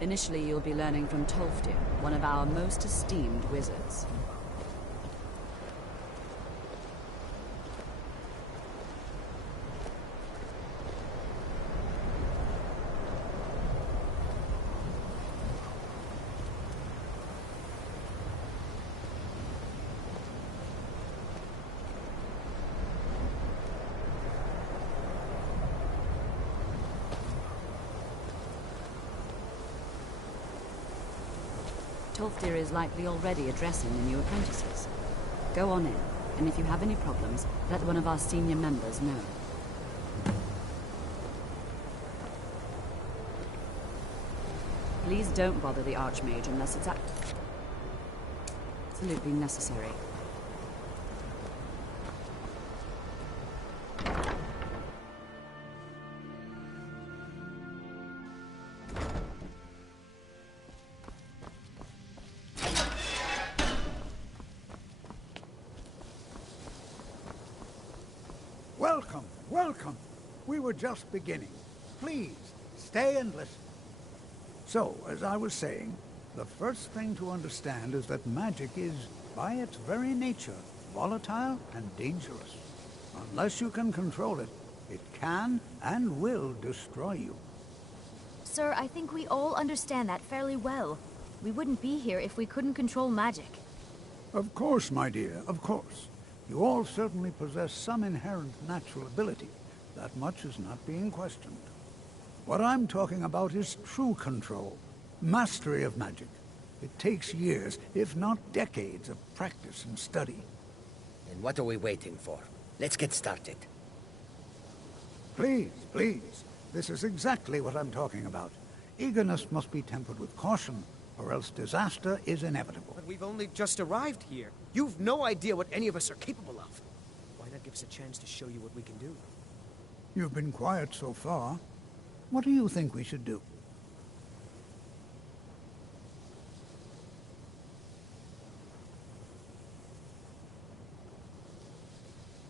Initially, you'll be learning from Tolfdir, one of our most esteemed wizards. Tolfdir is likely already addressing the new apprentices. Go on in, and if you have any problems, let one of our senior members know. Please don't bother the Archmage unless it's absolutely necessary. Welcome, welcome. We were just beginning. Please, stay and listen. So, as I was saying, the first thing to understand is that magic is, by its very nature, volatile and dangerous. Unless you can control it, it can and will destroy you. Sir, I think we all understand that fairly well. We wouldn't be here if we couldn't control magic. Of course, my dear, of course. You all certainly possess some inherent natural ability. That much is not being questioned. What I'm talking about is true control, mastery of magic. It takes years, if not decades, of practice and study. And what are we waiting for? Let's get started. Please, please. This is exactly what I'm talking about. Eagerness must be tempered with caution, or else disaster is inevitable. But we've only just arrived here. You've no idea what any of us are capable of. Why not give us a chance to show you what we can do? You've been quiet so far. What do you think we should do?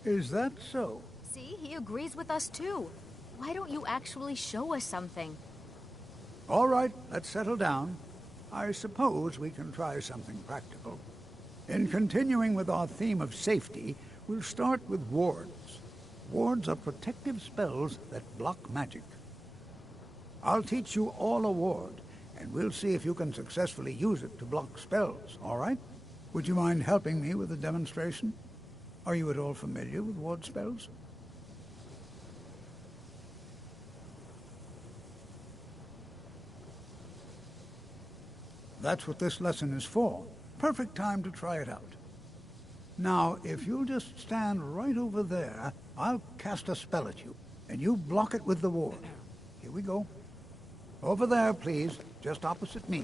Is that so? See, he agrees with us too. Why don't you actually show us something? All right, let's settle down. I suppose we can try something practical. In continuing with our theme of safety, we'll start with wards. Wards are protective spells that block magic. I'll teach you all a ward, and we'll see if you can successfully use it to block spells, all right? Would you mind helping me with a demonstration? Are you at all familiar with ward spells? That's what this lesson is for. Perfect time to try it out. Now, if you'll just stand right over there, I'll cast a spell at you, and you block it with the ward. Here we go. Over there, please, just opposite me.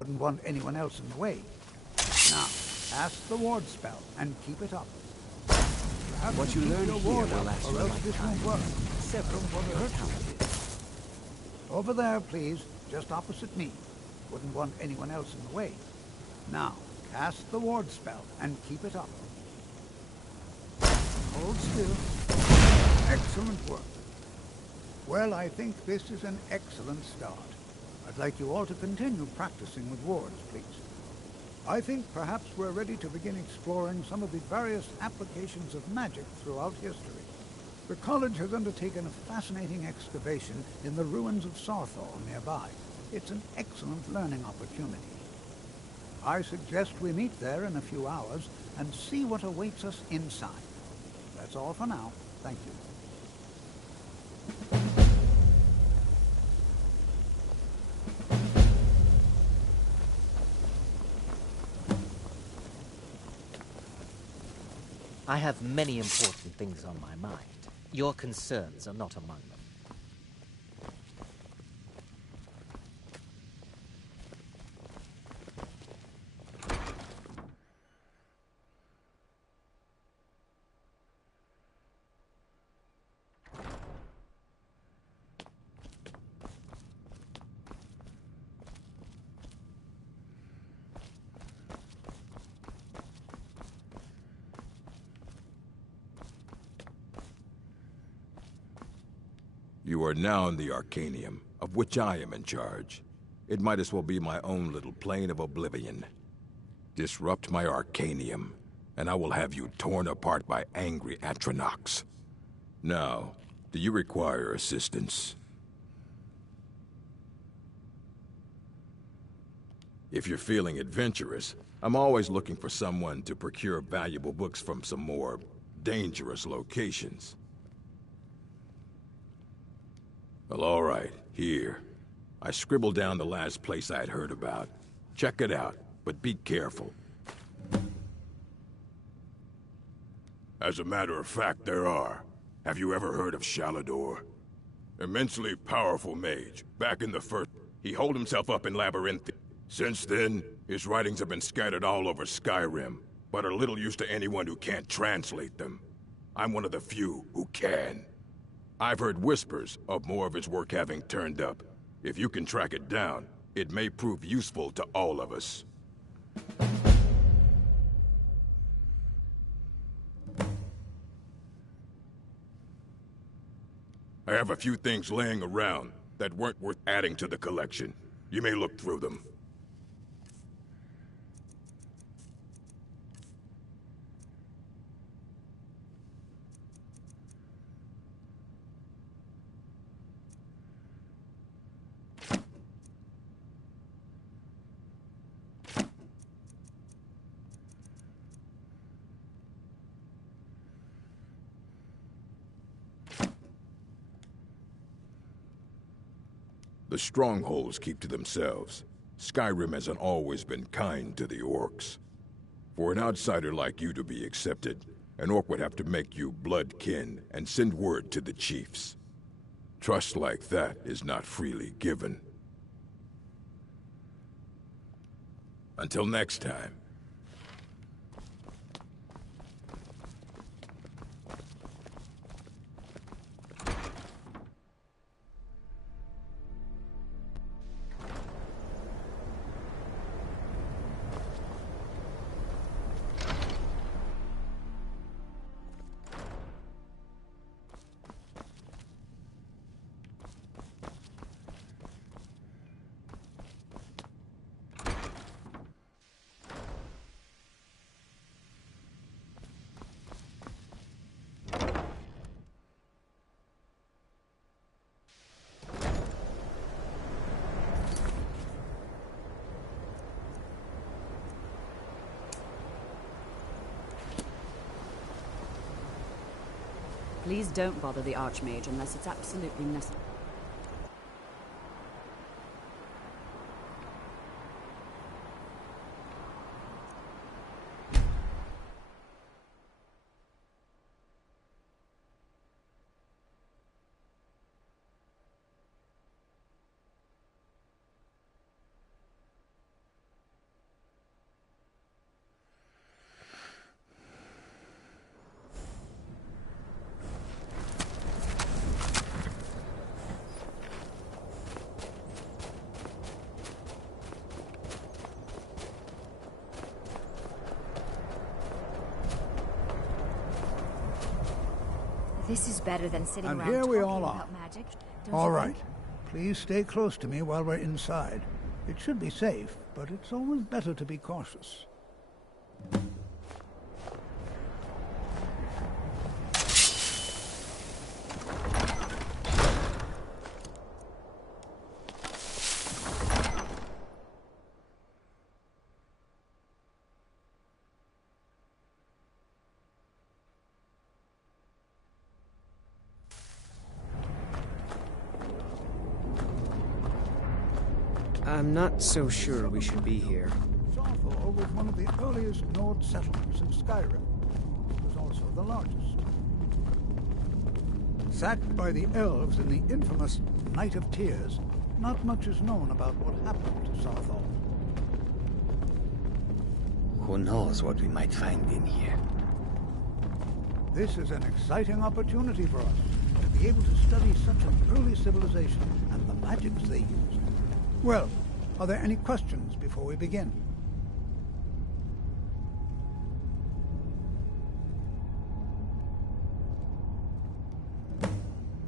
Wouldn't want anyone else in the way. Now, cast the ward spell and keep it up. What you learn here will last or you a else this won't work. Several Over there, please, just opposite me. Wouldn't want anyone else in the way. Now, cast the ward spell and keep it up. Hold still. Excellent work. Well, I think this is an excellent start. I'd like you all to continue practicing with wards, please. I think perhaps we're ready to begin exploring some of the various applications of magic throughout history. The college has undertaken a fascinating excavation in the ruins of Sarthal nearby. It's an excellent learning opportunity. I suggest we meet there in a few hours and see what awaits us inside. That's all for now. Thank you. I have many important things on my mind. Your concerns are not among them. You are now in the Arcanium, of which I am in charge. It might as well be my own little plane of oblivion. Disrupt my Arcanium, and I will have you torn apart by angry Atronachs. Now, do you require assistance? If you're feeling adventurous, I'm always looking for someone to procure valuable books from some more dangerous locations. Well, all right, here. I scribbled down the last place I'd heard about. Check it out, but be careful. As a matter of fact, there are. Have you ever heard of Shalador? Immensely powerful mage. Back in the first, he holed himself up in Labyrinth. Since then, his writings have been scattered all over Skyrim, but are little use to anyone who can't translate them. I'm one of the few who can. I've heard whispers of more of his work having turned up. If you can track it down, it may prove useful to all of us. I have a few things laying around that weren't worth adding to the collection. You may look through them. The strongholds keep to themselves. Skyrim hasn't always been kind to the orcs. For an outsider like you to be accepted, an orc would have to make you blood kin and send word to the chiefs. Trust like that is not freely given. Until next time. Please don't bother the Archmage unless it's absolutely necessary. This is better than sitting And around here we talking all are. about magic. Don't All you right. think? Please stay close to me while we're inside. It should be safe, but it's always better to be cautious. I'm not so sure we should be here. Sawthor was one of the earliest Nord settlements in Skyrim. It was also the largest. Sacked by the elves in the infamous Night of Tears, not much is known about what happened to Sawthor. Who knows what we might find in here? This is an exciting opportunity for us to be able to study such an early civilization and the magics they used. Well, are there any questions before we begin?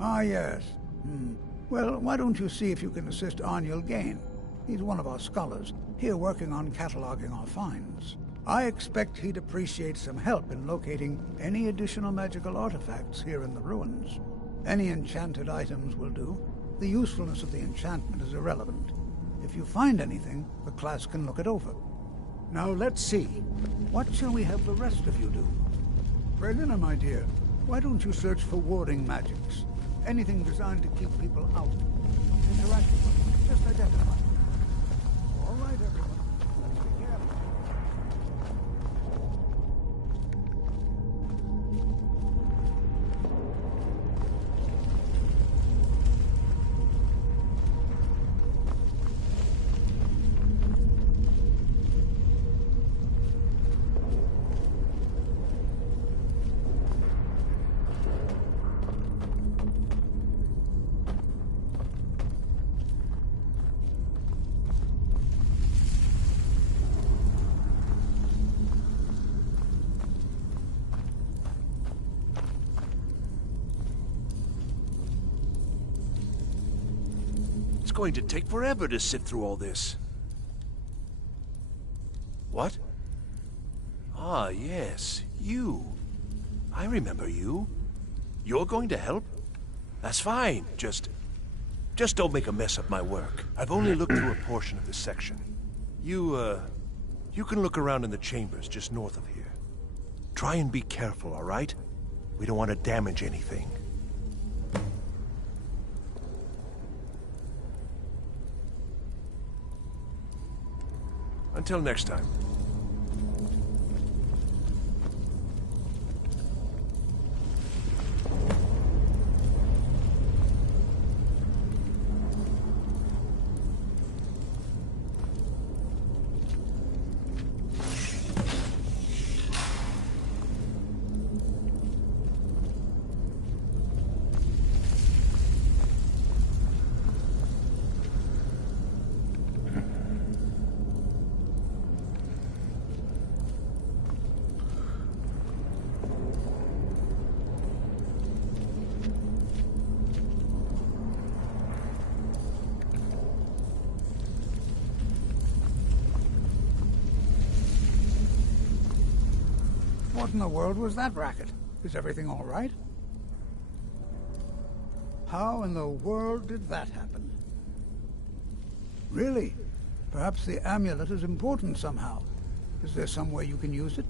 Ah, yes. Well, why don't you see if you can assist Arniel Gain? He's one of our scholars, here working on cataloging our finds. I expect he'd appreciate some help in locating any additional magical artifacts here in the ruins. Any enchanted items will do. The usefulness of the enchantment is irrelevant. If you find anything, the class can look it over. Now let's see. What shall we have the rest of you do? Brelina, my dear, why don't you search for warding magics? Anything designed to keep people out. Interact with them. Just identify them. All right, everyone. Let's be careful. It's going to take forever to sift through all this. What? Ah, yes, you. I remember you. You're going to help? That's fine. Just don't make a mess of my work. I've only looked through a portion of this section. You can look around in the chambers just north of here. Try and be careful, all right? We don't want to damage anything. Until next time. What in the world was that racket? Is everything all right? How in the world did that happen? Really? Perhaps the amulet is important somehow. Is there some way you can use it?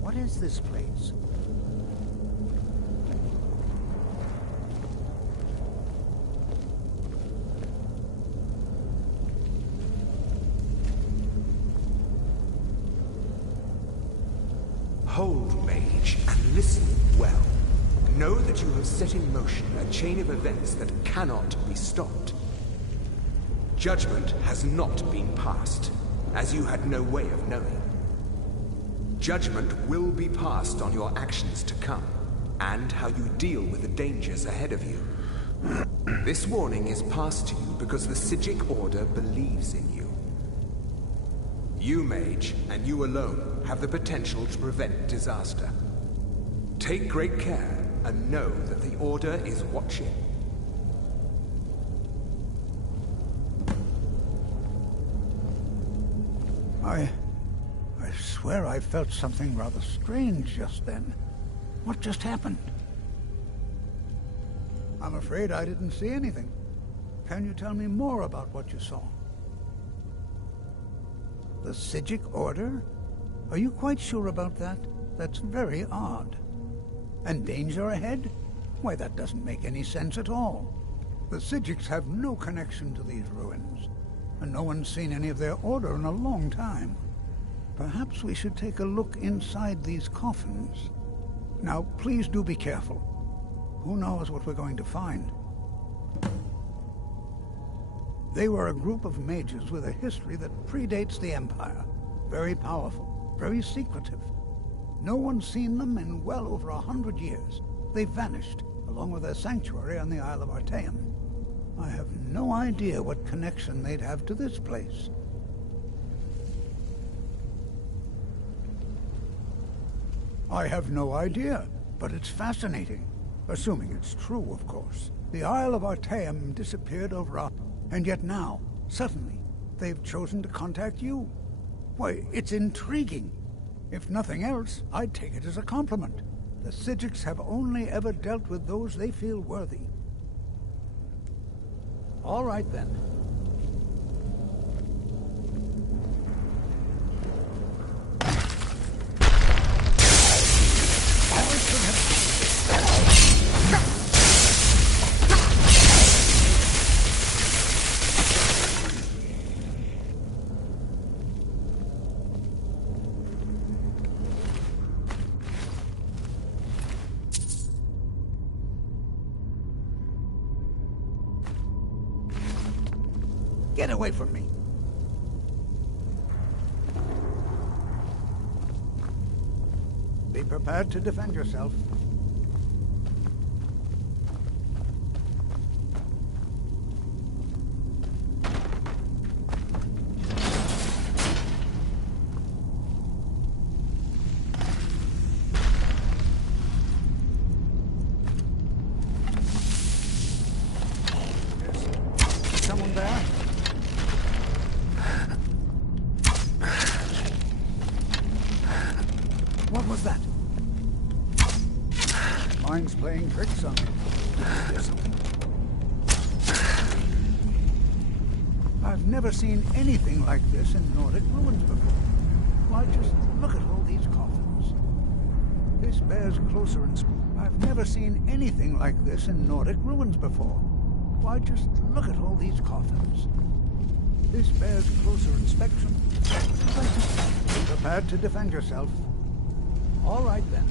What is this place? Hold, mage, and listen well. Know that you have set in motion a chain of events that cannot be stopped. Judgment has not been passed, as you had no way of knowing. Judgment will be passed on your actions to come, and how you deal with the dangers ahead of you. This warning is passed to you because the Psijic Order believes in you. You, mage, and you alone, have the potential to prevent disaster. Take great care and know that the Order is watching. I swear I felt something rather strange just then. What just happened? I'm afraid I didn't see anything. Can you tell me more about what you saw? The Psijic Order? Are you quite sure about that? That's very odd. And danger ahead? Why, that doesn't make any sense at all. The Psijics have no connection to these ruins, and no one's seen any of their order in a long time. Perhaps we should take a look inside these coffins. Now, please do be careful. Who knows what we're going to find? They were a group of mages with a history that predates the Empire. Very powerful, very secretive. No one's seen them in well over 100 years. They vanished, along with their sanctuary on the Isle of Artaeum. I have no idea what connection they'd have to this place. I have no idea, but it's fascinating. Assuming it's true, of course. The Isle of Artaeum disappeared over and yet now, suddenly, they've chosen to contact you. Why, it's intriguing. If nothing else, I'd take it as a compliment. The Psijics have only ever dealt with those they feel worthy. All right, then. Get away from me. Be prepared to defend yourself. Is someone there? What was that? Mine's playing tricks on me. There's something. I've never seen anything like this in Nordic ruins before. Why, just look at all these coffins. This bears closer inspection. I've never seen anything like this in Nordic ruins before. Why, just look at all these coffins. This bears closer inspection. Be prepared to defend yourself. All right, then.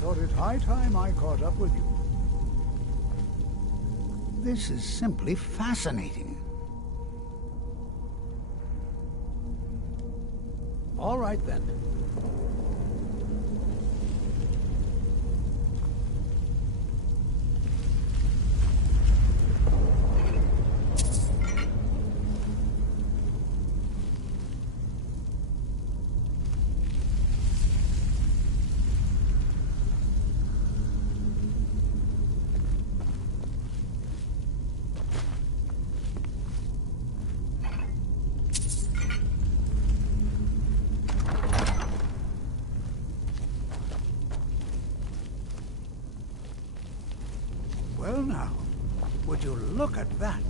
thought it high time I caught up with you. This is simply fascinating. All right, then. Well now, would you look at that?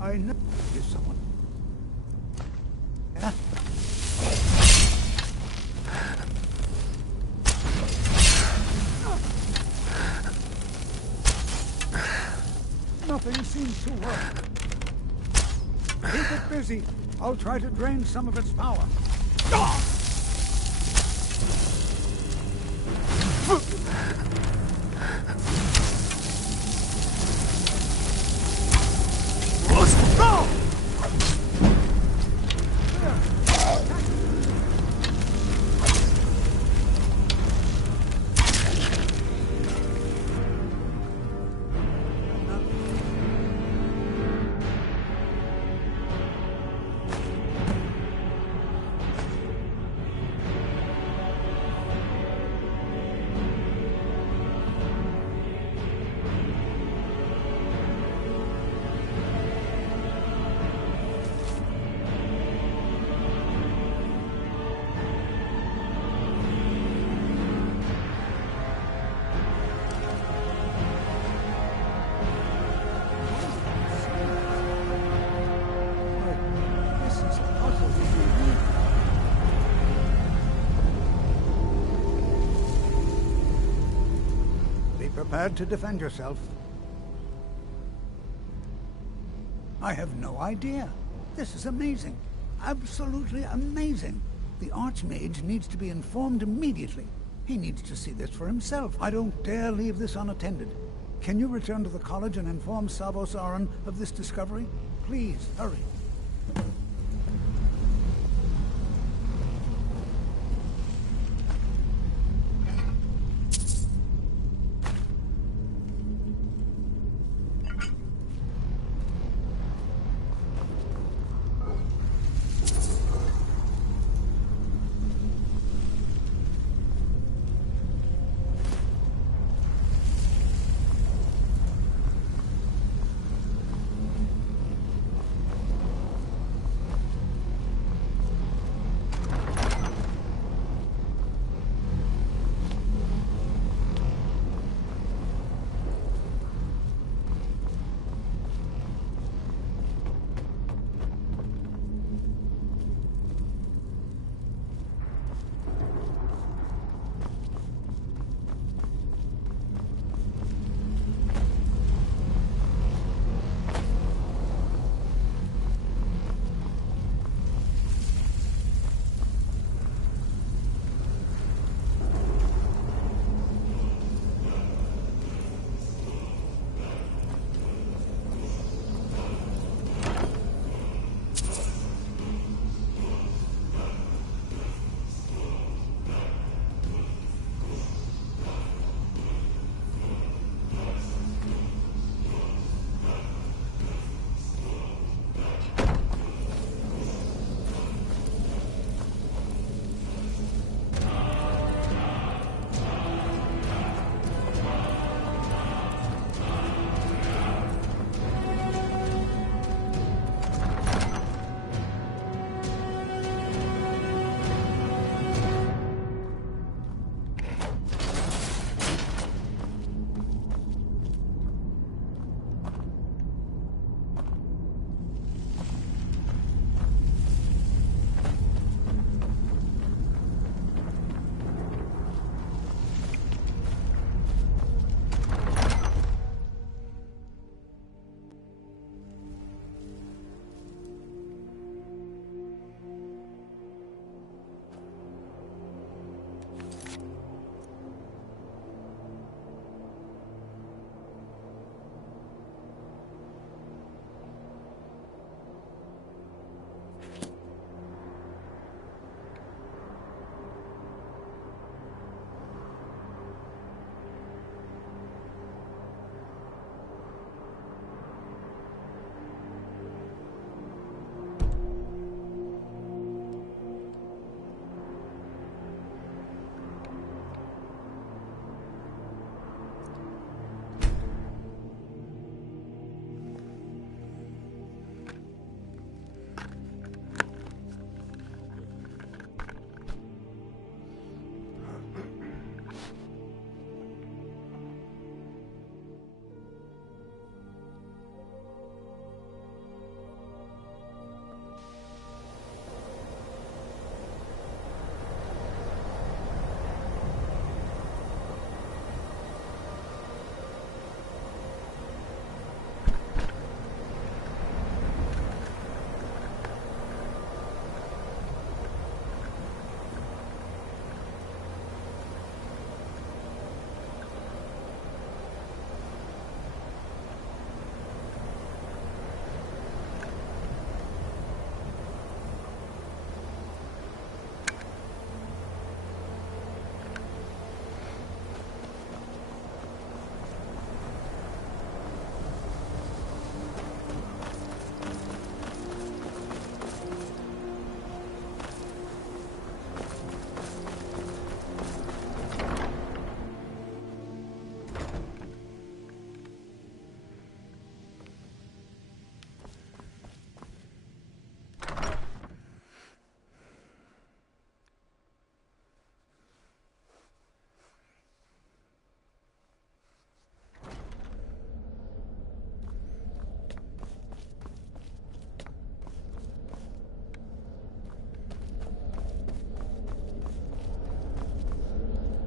I know you're someone. Yeah? Nothing seems to work. Keep it busy. I'll try to drain some of its power. Prepared to defend yourself. I have no idea. This is amazing. Absolutely amazing. The Archmage needs to be informed immediately. He needs to see this for himself. I don't dare leave this unattended. Can you return to the college and inform Savos Aran of this discovery? Please, hurry.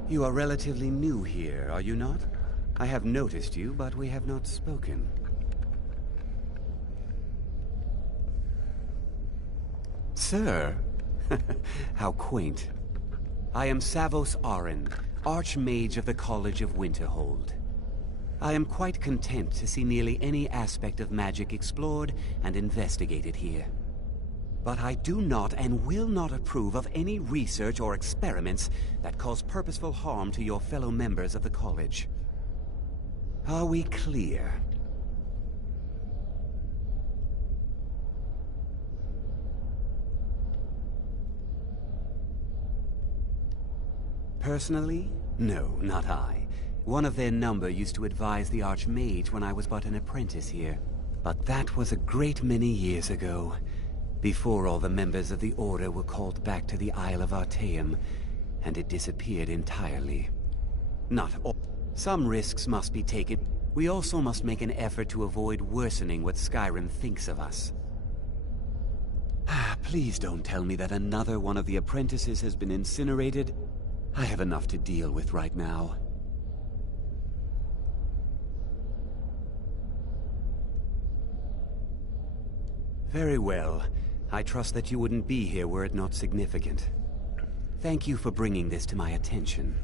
You are relatively new here, are you not? I have noticed you, but we have not spoken. Sir? How quaint. I am Savos Arin, Archmage of the College of Winterhold. I am quite content to see nearly any aspect of magic explored and investigated here. But I do not and will not approve of any research or experiments that cause purposeful harm to your fellow members of the college. Are we clear? Personally? No, not I. One of their number used to advise the Archmage when I was but an apprentice here. But that was a great many years ago, before all the members of the Order were called back to the Isle of Artaeum, and it disappeared entirely. Not all. Some risks must be taken. We also must make an effort to avoid worsening what Skyrim thinks of us. Please don't tell me that another one of the apprentices has been incinerated. I have enough to deal with right now. Very well. I trust that you wouldn't be here were it not significant. Thank you for bringing this to my attention.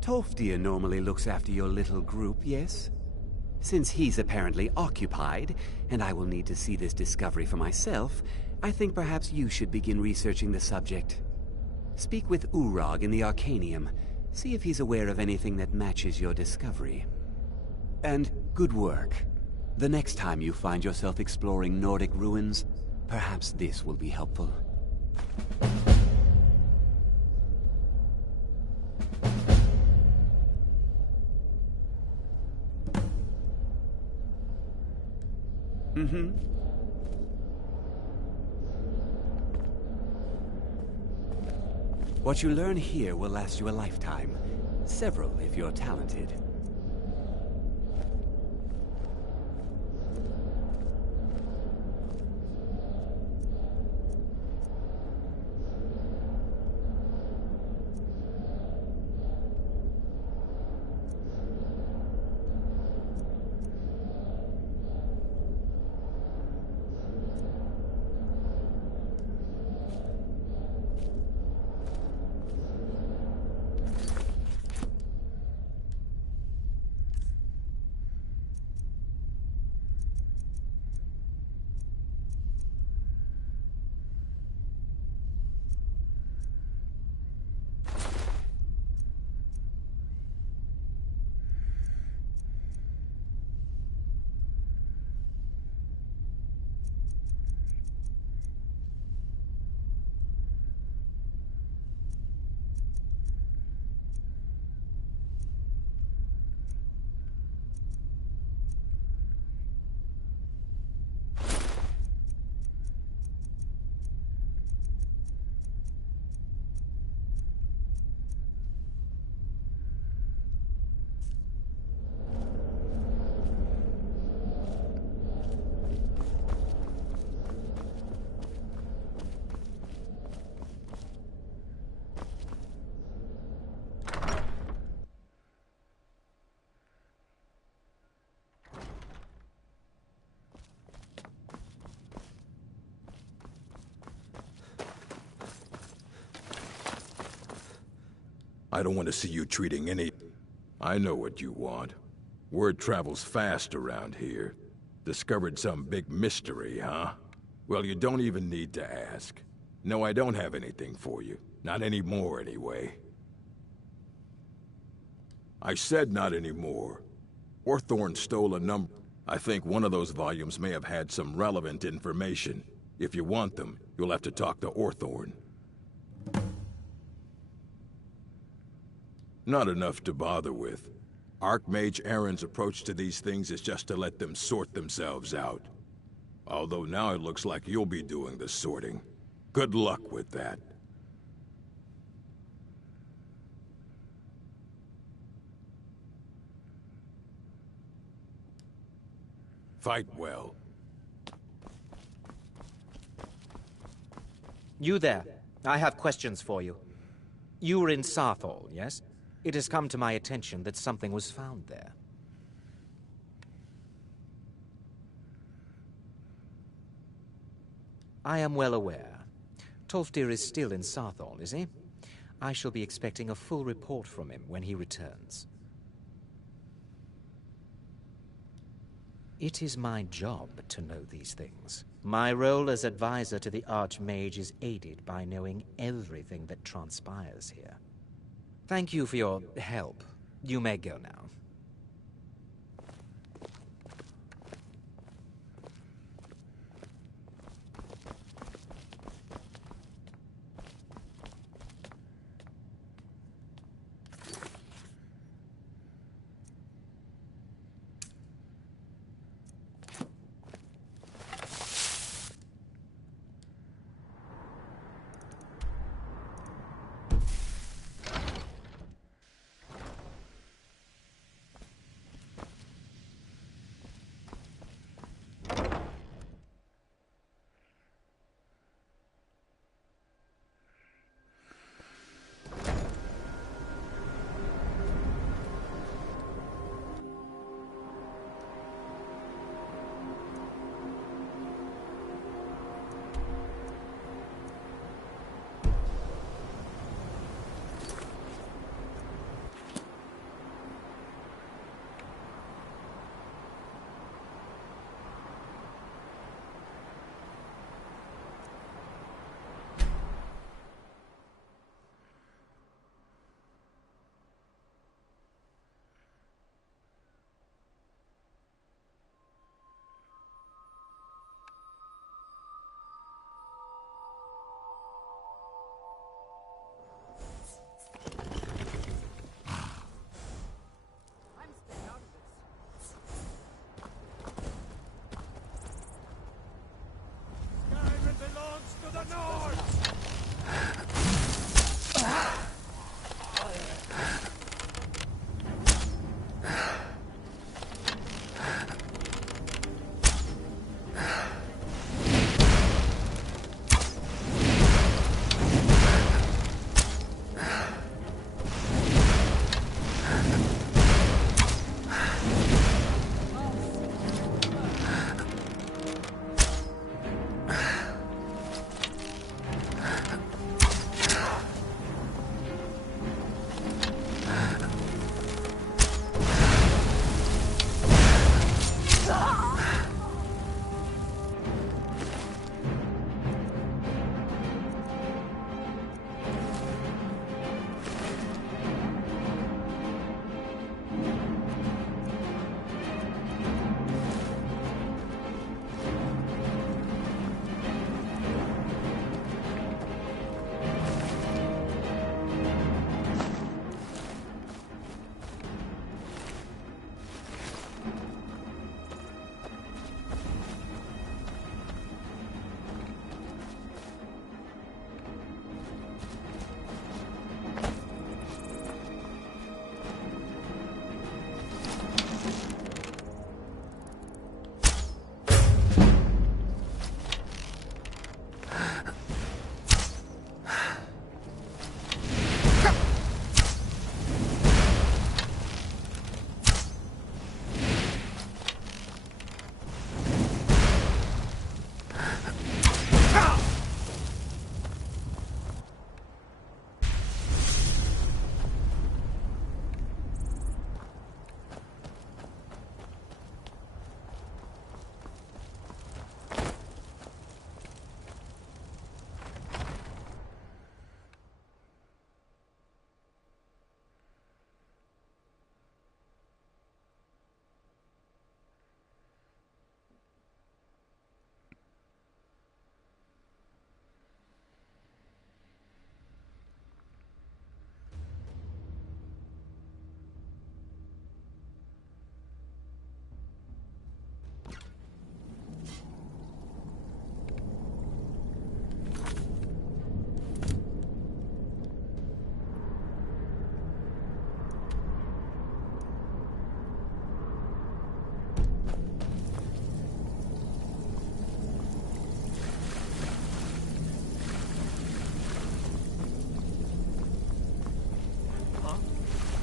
Tolfdir normally looks after your little group, yes? Since he's apparently occupied, and I will need to see this discovery for myself, I think perhaps you should begin researching the subject. Speak with Urag in the Arcanium. See if he's aware of anything that matches your discovery. And good work. The next time you find yourself exploring Nordic ruins, perhaps this will be helpful. What you learn here will last you a lifetime. Several, if you're talented. I don't want to see you treating any... I know what you want. Word travels fast around here. Discovered some big mystery, huh? Well, you don't even need to ask. No, I don't have anything for you. Not anymore, anyway. I said not anymore. Orthorn stole a number... I think one of those volumes may have had some relevant information. If you want them, you'll have to talk to Orthorn. Not enough to bother with. Archmage Aaron's approach to these things is just to let them sort themselves out. Although now it looks like you'll be doing the sorting. Good luck with that. Fight well. You there. I have questions for you. You were in Sarthol, yes? It has come to my attention that something was found there. I am well aware. Tolfdir is still in Sarthorn, is he? I shall be expecting a full report from him when he returns. It is my job to know these things. My role as advisor to the Archmage is aided by knowing everything that transpires here. Thank you for your help. You may go now.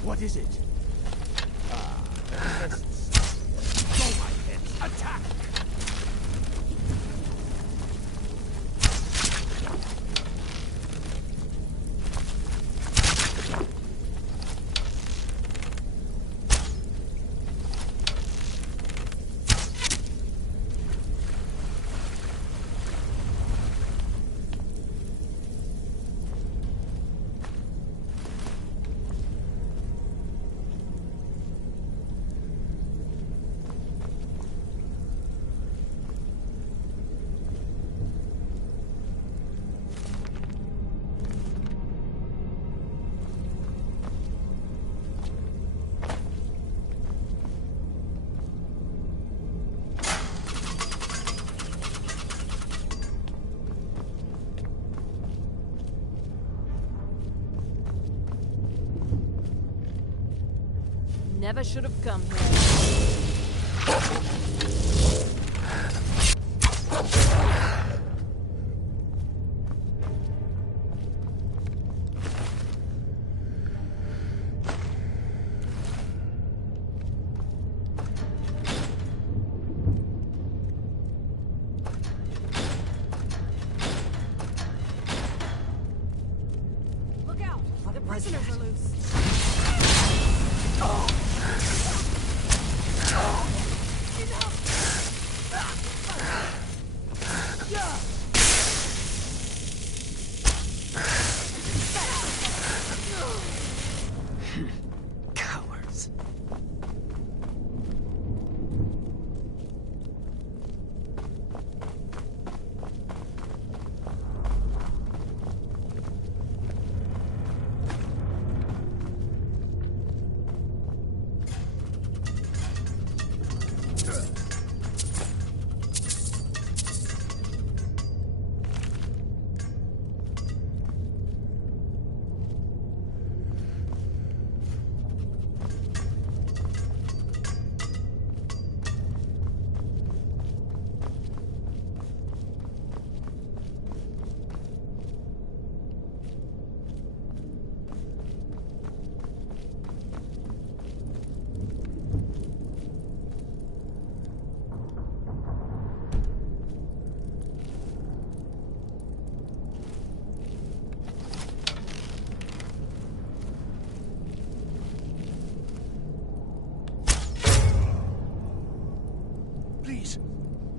What is it? Go, my heads! Attack! Never should have come here. Look out! The prisoners are loose. Cowards.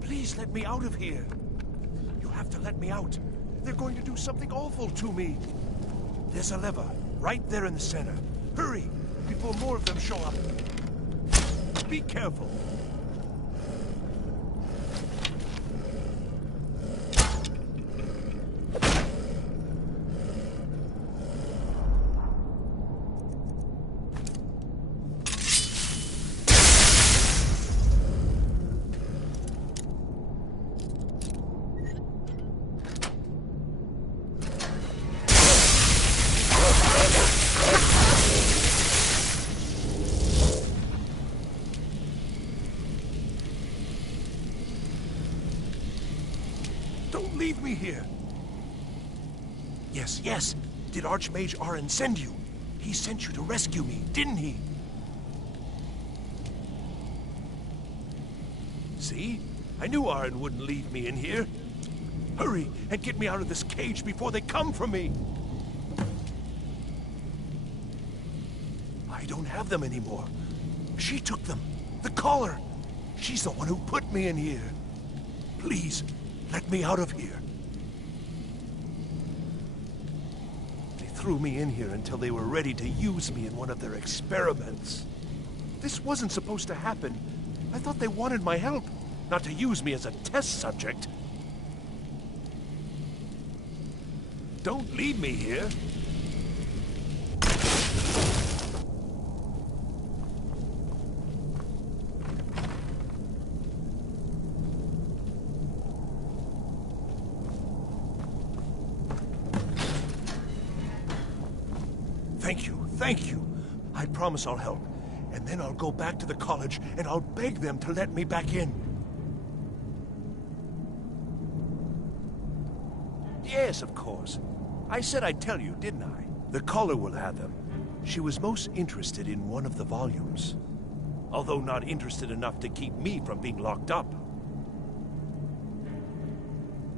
Please let me out of here. You have to let me out. They're going to do something awful to me. There's a lever right there in the center. Hurry, before more of them show up. Be careful. Don't leave me here. Yes. Did Archmage Arin send you? He sent you to rescue me, didn't he? See? I knew Arin wouldn't leave me in here. Hurry and get me out of this cage before they come for me. I don't have them anymore. She took them. The collar. She's the one who put me in here. Please, let me out of here. They threw me in here until they were ready to use me in one of their experiments. This wasn't supposed to happen. I thought they wanted my help, not to use me as a test subject. Don't leave me here. Thank you. I promise I'll help. And then I'll go back to the college and I'll beg them to let me back in. Yes, of course. I said I'd tell you, didn't I? The collar will have them. She was most interested in one of the volumes, although not interested enough to keep me from being locked up.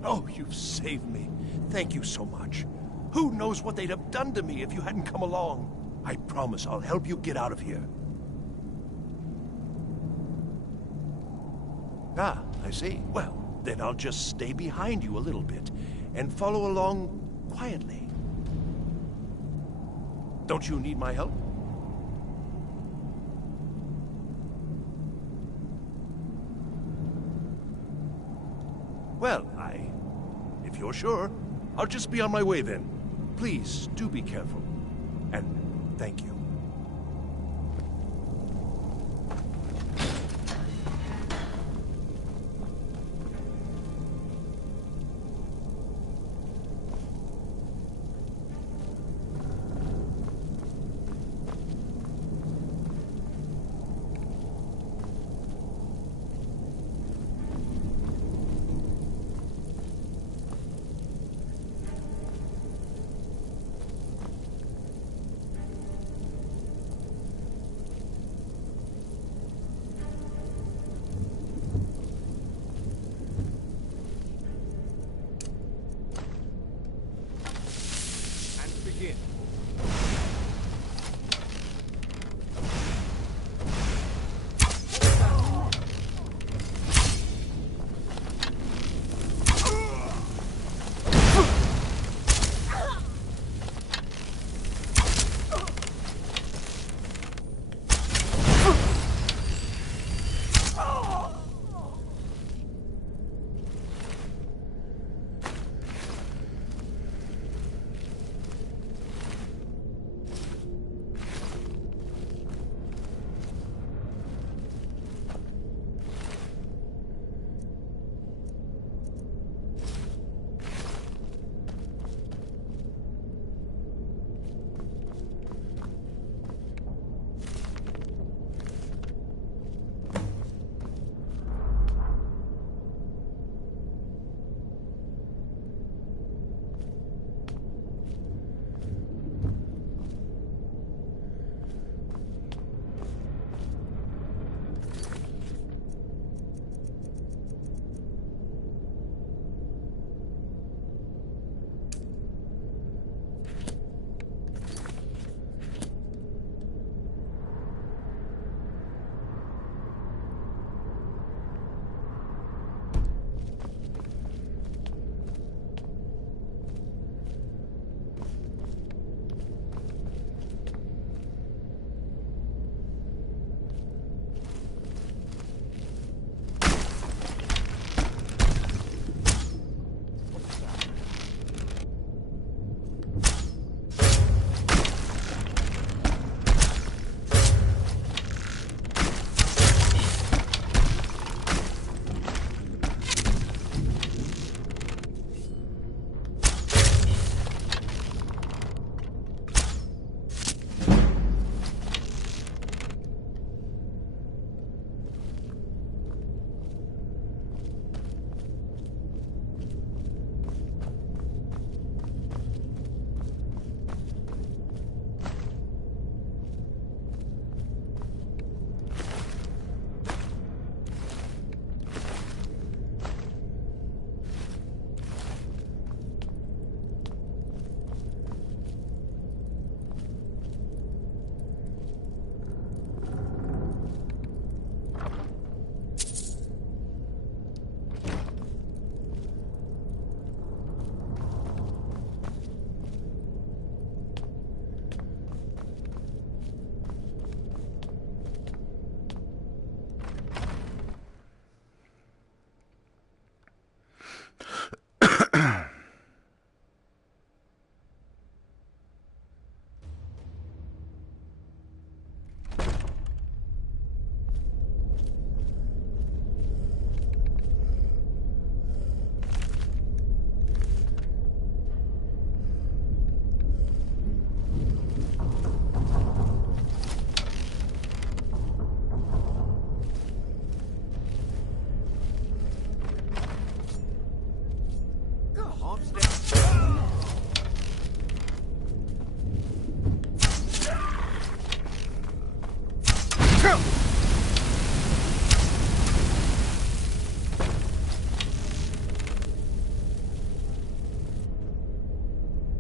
Oh, you've saved me. Thank you so much. Who knows what they'd have done to me if you hadn't come along? I promise I'll help you get out of here. Ah, I see. Well, then I'll just stay behind you a little bit and follow along quietly. Don't you need my help? Well, if you're sure, I'll just be on my way then. Please, do be careful. And thank you.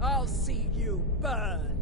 I'll see you burn.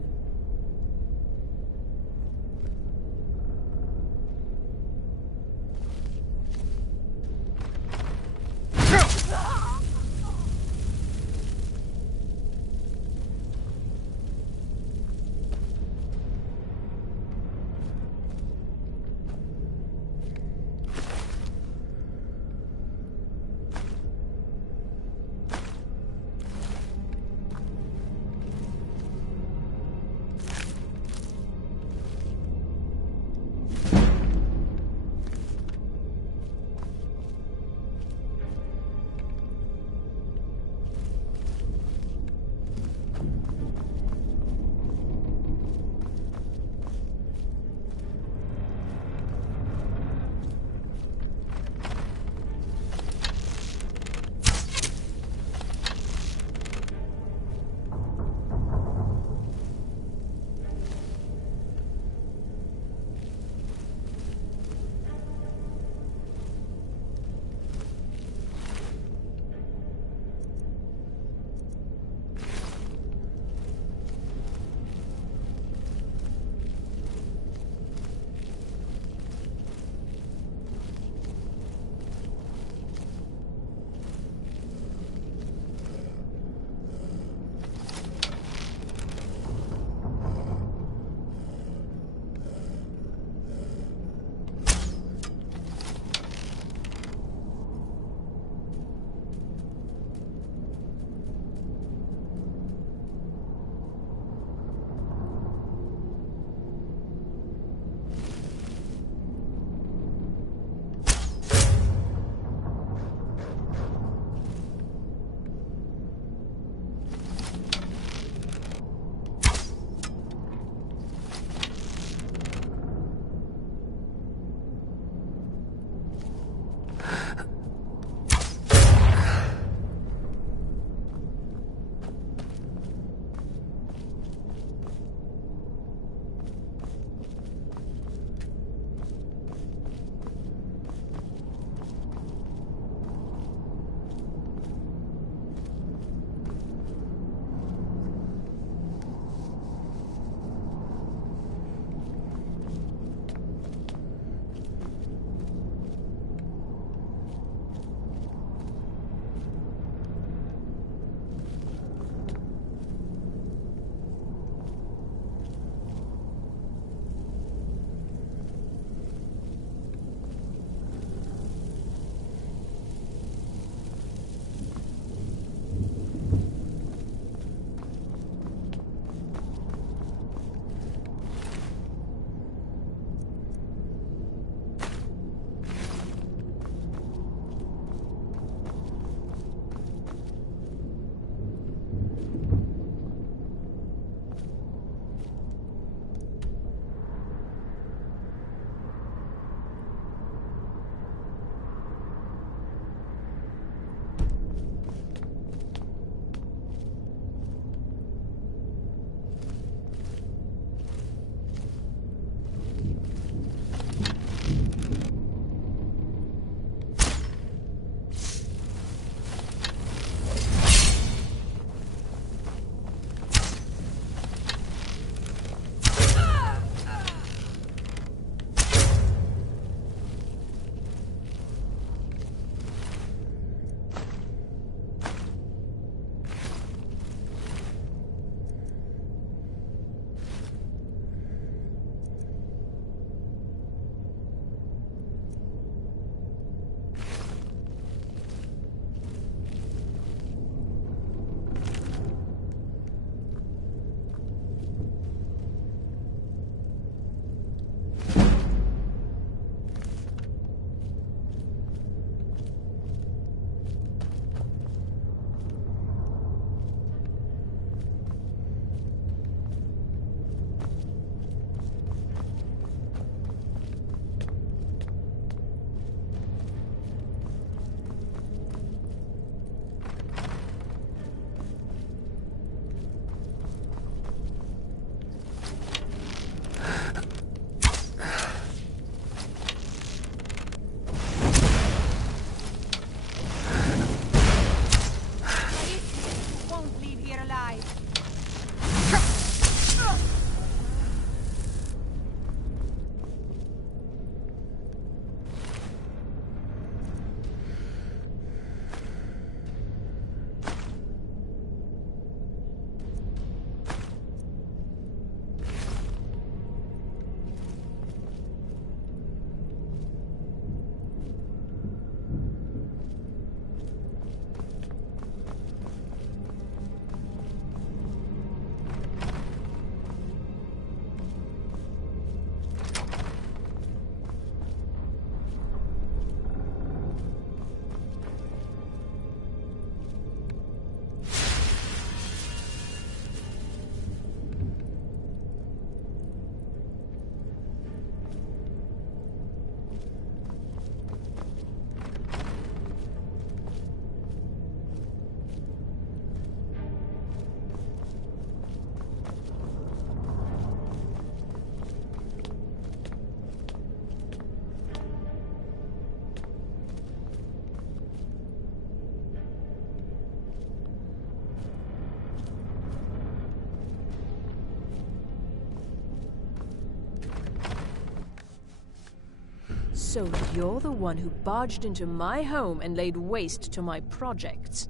So you're the one who barged into my home and laid waste to my projects.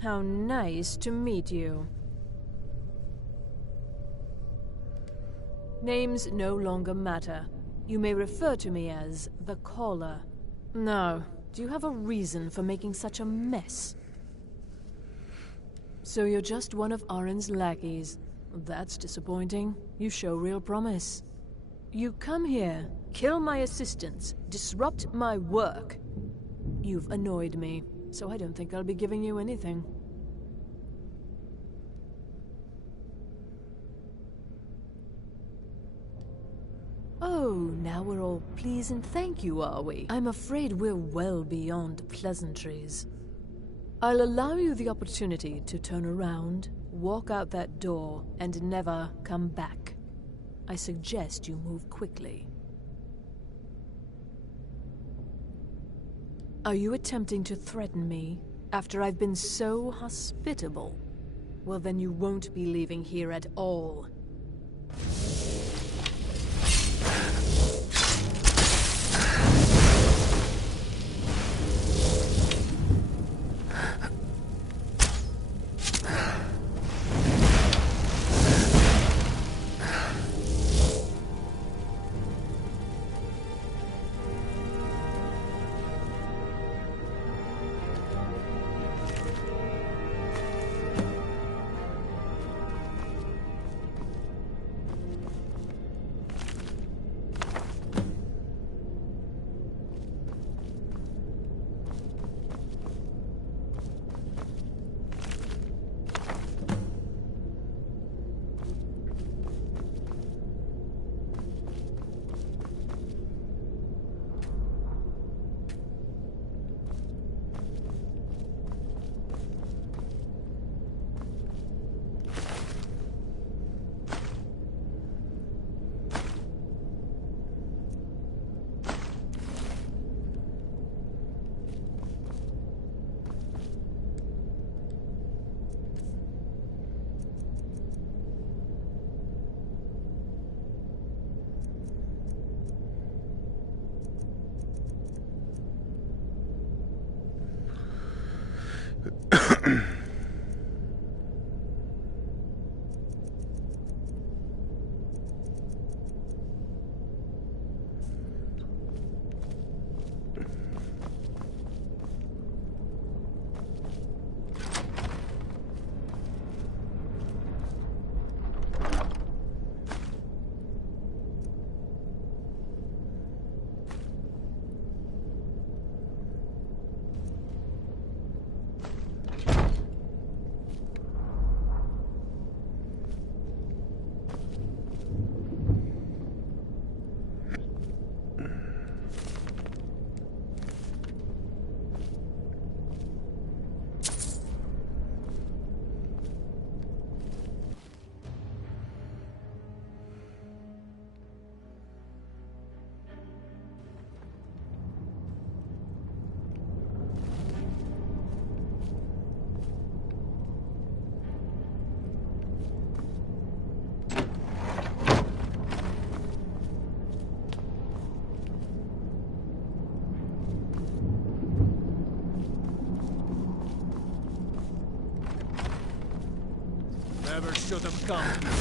How nice to meet you. Names no longer matter. You may refer to me as the Caller. Now, do you have a reason for making such a mess? So you're just one of Arin's lackeys. That's disappointing. You show real promise. You come here, kill my assistants, disrupt my work. You've annoyed me, so I don't think I'll be giving you anything. Oh, now we're all please and thank you, are we? I'm afraid we're well beyond pleasantries. I'll allow you the opportunity to turn around, walk out that door, and never come back. I suggest you move quickly. Are you attempting to threaten me after I've been so hospitable? Well, then you won't be leaving here at all. Never should have come.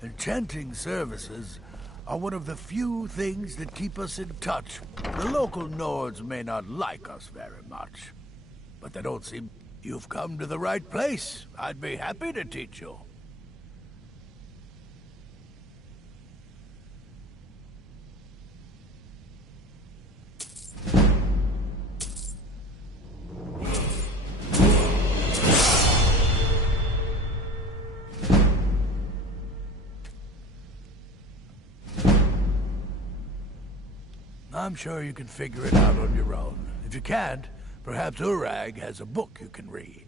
Enchanting services are one of the few things that keep us in touch. The local Nords may not like us very much, but they don't seem... You've come to the right place. I'd be happy to teach you. I'm sure you can figure it out on your own. If you can't, perhaps Urag has a book you can read.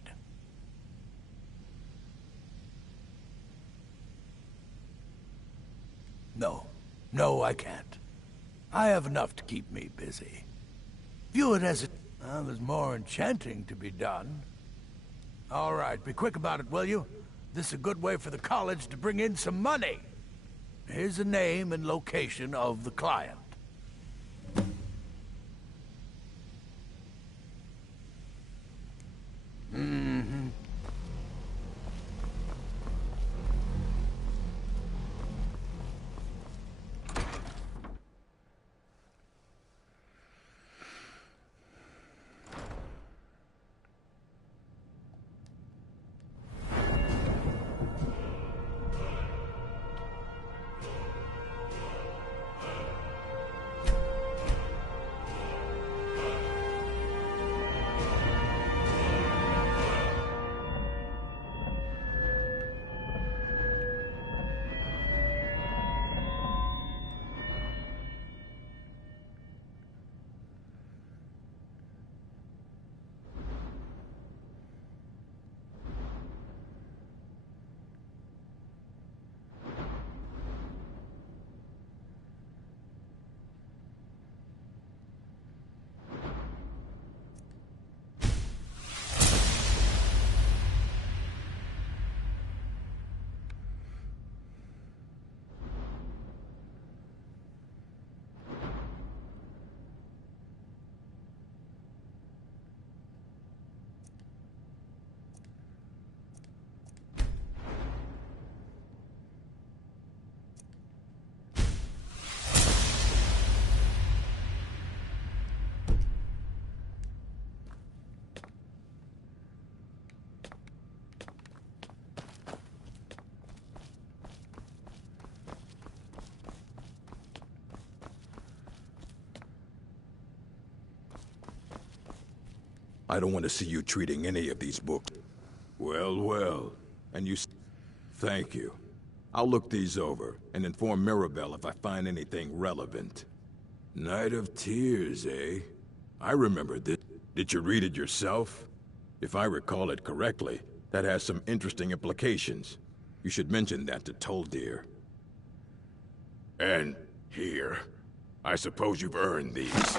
No, I can't. I have enough to keep me busy. View it as there's more enchanting to be done. All right, be quick about it, will you? This is a good way for the college to bring in some money. Here's the name and location of the client. Mm-hmm. I don't want to see you treating any of these books. Well. And you... Thank you. I'll look these over and inform Mirabelle if I find anything relevant. Night of Tears, eh? I remember this. Did you read it yourself? If I recall it correctly, that has some interesting implications. You should mention that to Toldir. And here. I suppose you've earned these.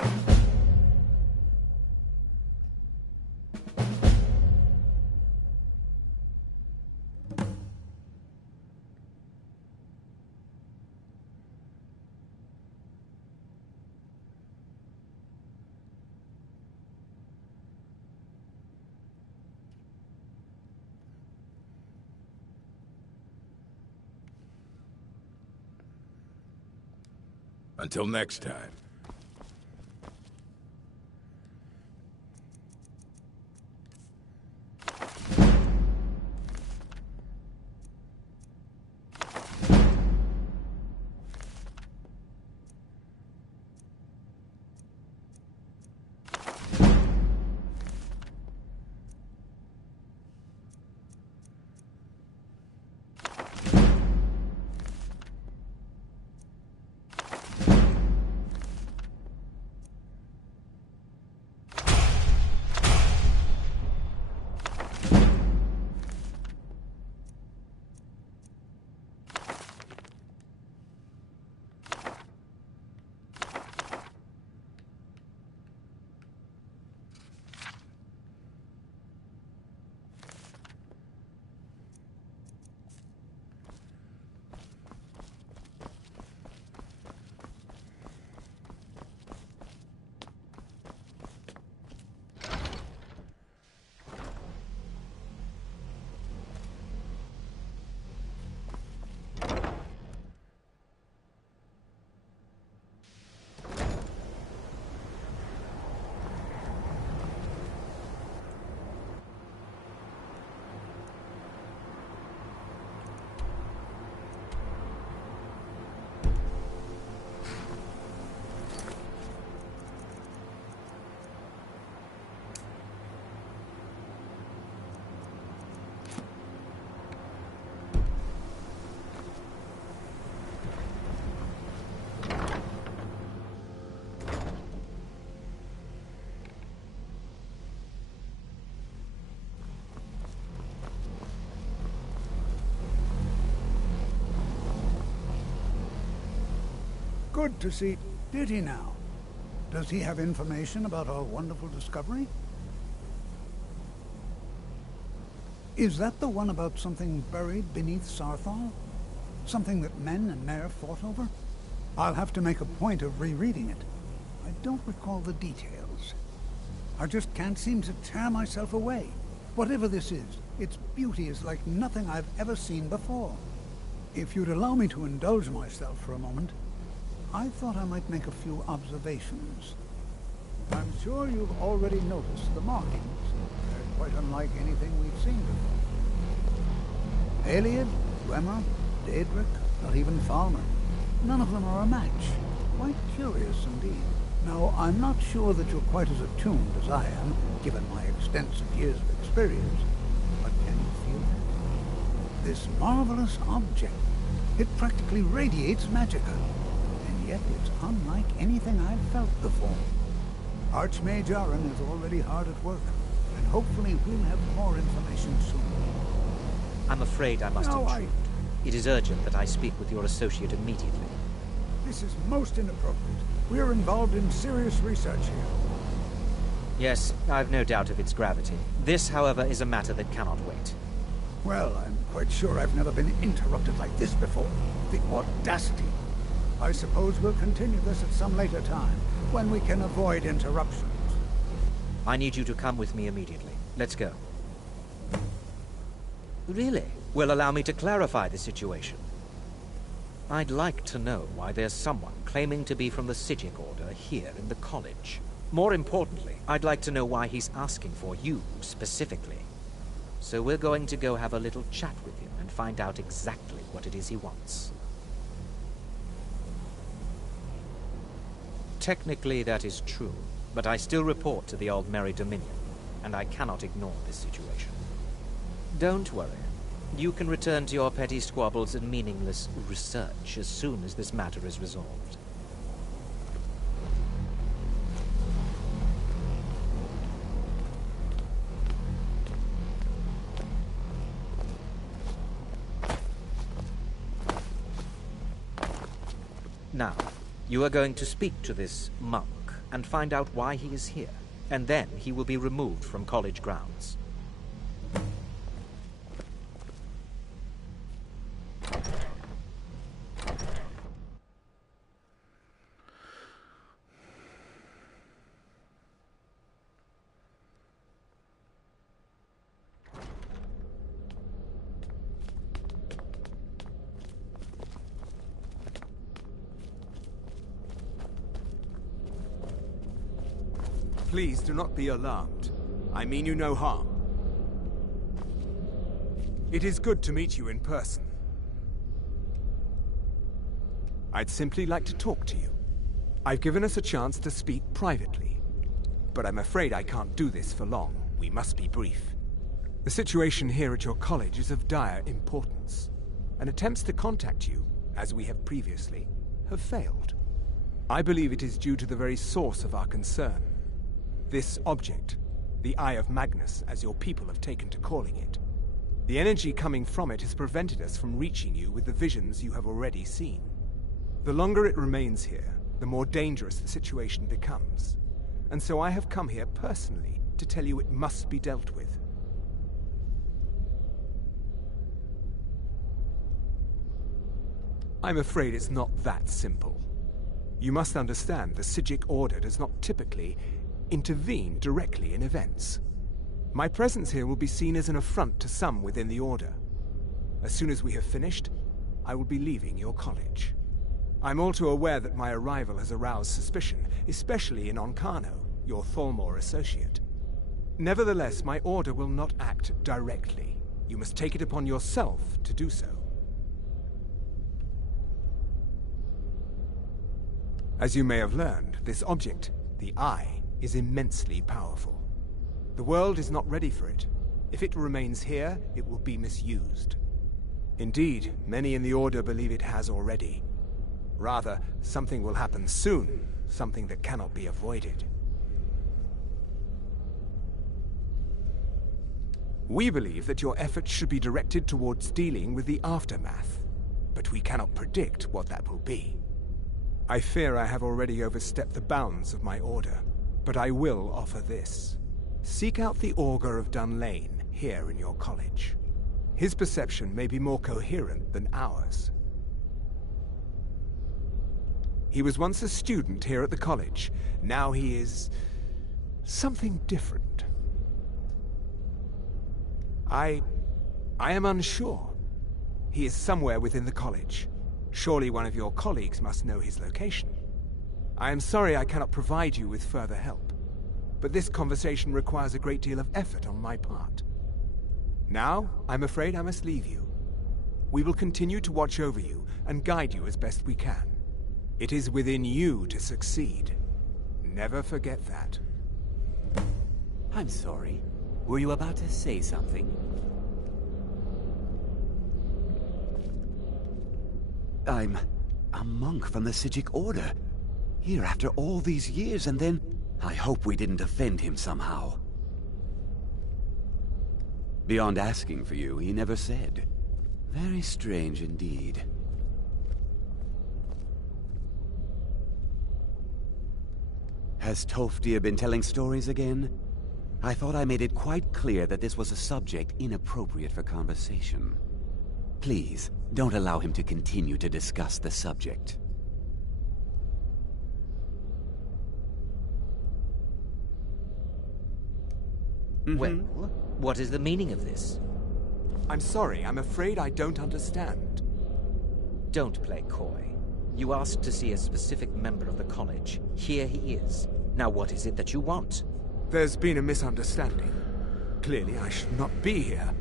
Until next time. Good to see. Did he now? Does he have information about our wonderful discovery? Is that the one about something buried beneath Sarthal? Something that men and Mare fought over? I'll have to make a point of rereading it. I don't recall the details. I just can't seem to tear myself away. Whatever this is, its beauty is like nothing I've ever seen before. If you'd allow me to indulge myself for a moment, I thought I might make a few observations. I'm sure you've already noticed the markings. They're quite unlike anything we've seen before. Aliad, Dwemer, Daedric, not even Falmer. None of them are a match. Quite curious indeed. Now, I'm not sure that you're quite as attuned as I am, given my extensive years of experience, but can you feel that? This marvelous object, it practically radiates magicka, and yet it's unlike anything I've felt before. Archmage Aaron is already hard at work, and hopefully we'll have more information soon. I'm afraid I must intrude. It is urgent that I speak with your associate immediately. This is most inappropriate. We're involved in serious research here. Yes, I've no doubt of its gravity. This, however, is a matter that cannot wait. Well, I'm quite sure I've never been interrupted like this before. The audacity. I suppose we'll continue this at some later time, when we can avoid interruptions. I need you to come with me immediately. Let's go. Really? Well, allow me to clarify the situation. I'd like to know why there's someone claiming to be from the Psijic Order here in the college. More importantly, I'd like to know why he's asking for you, specifically. So we're going to go have a little chat with him and find out exactly what it is he wants. Technically, that is true, but I still report to the Aldmeri Dominion, and I cannot ignore this situation. Don't worry. You can return to your petty squabbles and meaningless research as soon as this matter is resolved. Now, you are going to speak to this monk and find out why he is here, and then he will be removed from college grounds. Please do not be alarmed. I mean you no harm. It is good to meet you in person. I'd simply like to talk to you. I've given us a chance to speak privately, but I'm afraid I can't do this for long. We must be brief. The situation here at your college is of dire importance, and attempts to contact you, as we have previously, have failed. I believe it is due to the very source of our concern. This object, the Eye of Magnus, as your people have taken to calling it. The energy coming from it has prevented us from reaching you with the visions you have already seen. The longer it remains here, the more dangerous the situation becomes. And so I have come here personally to tell you it must be dealt with. I'm afraid it's not that simple. You must understand the Psijic Order does not typically intervene directly in events. My presence here will be seen as an affront to some within the Order. As soon as we have finished, I will be leaving your college. I'm all too aware that my arrival has aroused suspicion, especially in Onkano, your Thalmor associate. Nevertheless, my Order will not act directly. You must take it upon yourself to do so. As you may have learned, this object, the Eye, is immensely powerful. The world is not ready for it. If it remains here, it will be misused. Indeed, many in the Order believe it has already. Rather, something will happen soon, something that cannot be avoided. We believe that your efforts should be directed towards dealing with the aftermath, but we cannot predict what that will be. I fear I have already overstepped the bounds of my order, but I will offer this. Seek out the Augur of Dunlane here in your college. His perception may be more coherent than ours. He was once a student here at the college. Now he is something different. I am unsure. He is somewhere within the college. Surely one of your colleagues must know his location. I am sorry I cannot provide you with further help, but this conversation requires a great deal of effort on my part. Now, I'm afraid I must leave you. We will continue to watch over you and guide you as best we can. It is within you to succeed. Never forget that. I'm sorry. Were you about to say something? I'm a monk from the Sijic Order. Here after all these years, and then I hope we didn't offend him somehow. Beyond asking for you, he never said. Very strange indeed. Has Tolfdir been telling stories again? I thought I made it quite clear that this was a subject inappropriate for conversation. Please, don't allow him to continue to discuss the subject. Well, what is the meaning of this? I'm sorry, I'm afraid I don't understand. Don't play coy. You asked to see a specific member of the college. Here he is. Now what is it that you want? There's been a misunderstanding. Clearly I should not be here.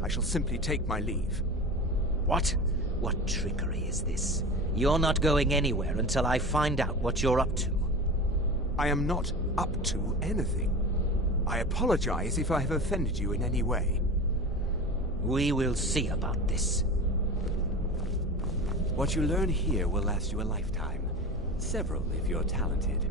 I shall simply take my leave. What? What trickery is this? You're not going anywhere until I find out what you're up to. I am not up to anything. I apologize if I have offended you in any way. We will see about this. What you learn here will last you a lifetime. Several if you're talented.